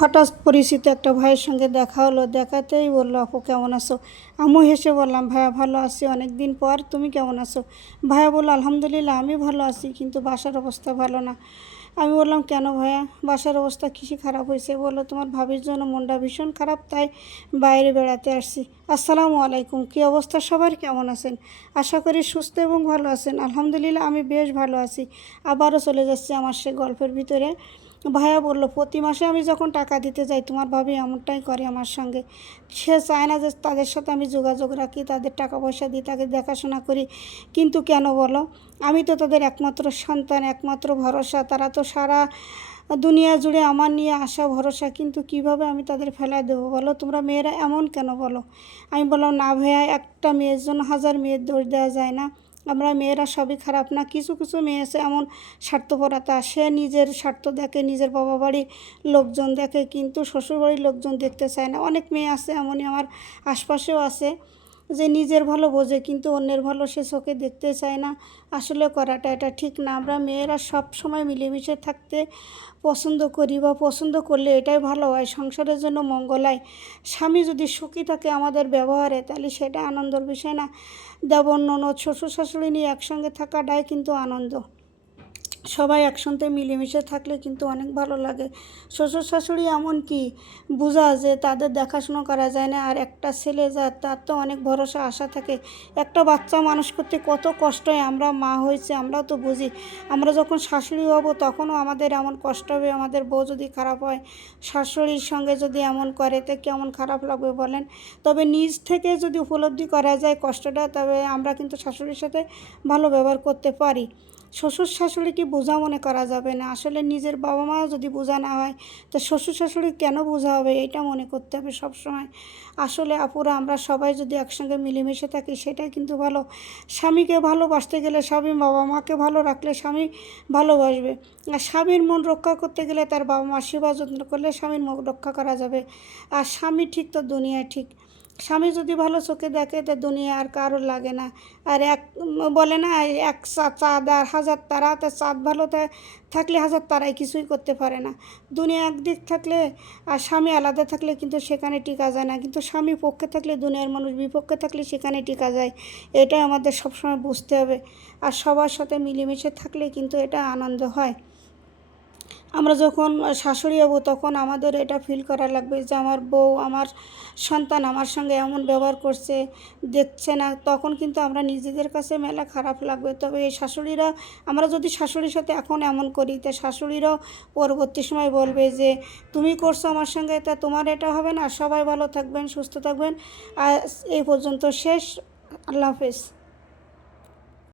হঠাৎ পরিচিত একটা ভাইয়ের সঙ্গে দেখা হলো, দেখাতেই বলল, আপু, কেমন আছো? আমিও হেসে বললাম, ভাইয়া ভালো আছি অনেক দিন পর, তুমি কেমন আছো? ভাইয়া বলল, আলহামদুলিল্লাহ, আমি ভালো আছি, কিন্তু বাসার অবস্থা ভালো না। আমি বললাম, কেন ভাইয়া? বাসার অবস্থা কৃষি খারাপ হয়েছে? বলল, তোমার ভাবির জন্য মনটা ভীষণ খারাপ, তাই বাইরে বেড়াতে আসছি। আসসালামু আলাইকুম, কী অবস্থা সবার? কেমন আছেন? আশা করি সুস্থ এবং ভালো আছেন। আলহামদুলিল্লাহ, আমি বেশ ভালো আছি। আবারও চলে যাচ্ছি আমার সে গল্পের ভিতরে। ভাইয়া বলল, প্রতি মাসে আমি যখন টাকা দিতে যাই, তোমার ভাবি এমনটাই করে আমার সঙ্গে। সে চায় না যে তাদের সাথে আমি যোগাযোগ রাখি, তাদের টাকা পয়সা দিই তাকে দেখাশোনা করি। কিন্তু কেন বলো? আমি তো তাদের একমাত্র সন্তান, একমাত্র ভরসা। তারা তো সারা দুনিয়া জুড়ে আমার নিয়ে আসা ভরসা। কিন্তু কীভাবে আমি তাদের ফেলায় দেবো বলো? তোমরা মেয়েরা এমন কেন বলো? আমি বললাম, না ভাইয়া, একটা মেয়ের জন্য হাজার মেয়ের দোষ দেওয়া যায় না। আমরা মেয়েরা সবই খারাপ না, কিছু কিছু মেয়ে আছে এমন স্বার্থপরতা, সে নিজের স্বার্থ দেখে, নিজের বাবা বাড়ির লোকজন দেখে, কিন্তু শ্বশুরবাড়ির লোকজন দেখতে চায় না। অনেক মেয়ে আছে, এমনই আমার আশপাশেও আছে। যে নিজের ভালো বোঝে, কিন্তু অন্যের ভালো সে চোখে দেখতে চায় না। আসলে করাটা এটা ঠিক না। আমরা মেয়েরা সব সময় মিলেমিশে থাকতে পছন্দ করি বা পছন্দ করলে এটাই ভালো হয়। সংসারের জন্য মঙ্গল হয়। স্বামী যদি সুখী থাকে আমাদের ব্যবহারে, তাহলে সেটা আনন্দর বিষয় না। দেবর ননদ, শ্বশুর শাশুড়ি নিয়ে একসঙ্গে থাকাটাই কিন্তু আনন্দ। সবাই একসঙ্গে মিলেমিশে থাকলে কিন্তু অনেক ভালো লাগে। শ্বশুর শাশুড়ি এমন কি? বোঝা যে তাদের দেখাশুনো করা যায় না, আর একটা ছেলে যা, তার তো অনেক ভরসা, আশা থাকে। একটা বাচ্চা মানুষ করতে কত কষ্ট হয় আমরা মা হয়েছে, আমরাও তো বুঝি। আমরা যখন শাশুড়ি হব, তখনও আমাদের এমন কষ্ট হবে, আমাদের বউ যদি খারাপ হয়, শাশুড়ির সঙ্গে যদি এমন করে, তো কেমন খারাপ লাগবে বলেন? তবে নিজ থেকে যদি উপলব্ধি করা যায় কষ্টটা, তবে আমরা কিন্তু শাশুড়ির সাথে ভালো ব্যবহার করতে পারি। শ্বশুর শাশুড়িকে বোঝা মনে করা যাবে না। আসলে নিজের বাবা মাও যদি বোঝা না হয়, তো শ্বশুর শাশুড়ি কেন বোঝা হবে এটা মনে করতে হবে সবসময়। আসলে আপুরা, আমরা সবাই যদি একসঙ্গে মিলেমিশে থাকি, সেটাই কিন্তু ভালো। স্বামীকে ভালোবাসতে গেলে স্বামী বাবা মাকে ভালো রাখলে স্বামী ভালোবাসবে। আর স্বামীর মন রক্ষা করতে গেলে তার বাবা মা সেবা যত্ন করলে স্বামীর মন রক্ষা করা যাবে। আর স্বামী ঠিক তো দুনিয়ায় ঠিক। স্বামী যদি ভালো চোখে দেখে তো দুনিয়া আর কারোর লাগে না। আর এক, বলে না, এক চাঁদ আর হাজার তারা, তো চাঁদ ভালো থাকলে হাজার তারাই কিছুই করতে পারে না। দুনিয়া একদিক থাকলে আর স্বামী আলাদা থাকলে কিন্তু সেখানে টিকা যায় না। কিন্তু স্বামী পক্ষে থাকলে, দুনিয়ার মানুষ বিপক্ষে থাকলে সেখানে টিকা যায়। এটাই আমাদের সবসময় বুঝতে হবে। আর সবার সাথে মিলেমিশে থাকলে কিন্তু এটা আনন্দ হয়। আমরা যখন শাশুড়ি হব তখন আমাদের এটা ফিল করা লাগবে যে আমার বউ, আমার সন্তান আমার সঙ্গে এমন ব্যবহার করছে, দেখছে না। তখন কিন্তু আমরা নিজেদের কাছে মেলা খারাপ লাগবে। তবে এই শাশুড়িরা, আমরা যদি শাশুড়ির সাথে এখন এমন করি, তা শাশুড়িরাও পরবর্তী সময় বলবে যে, তুমি করছ আমার সঙ্গে, তা তোমার এটা হবে না। সবাই ভালো থাকবেন, সুস্থ থাকবেন। আর এই পর্যন্ত শেষ। আল্লাহ হাফেজ।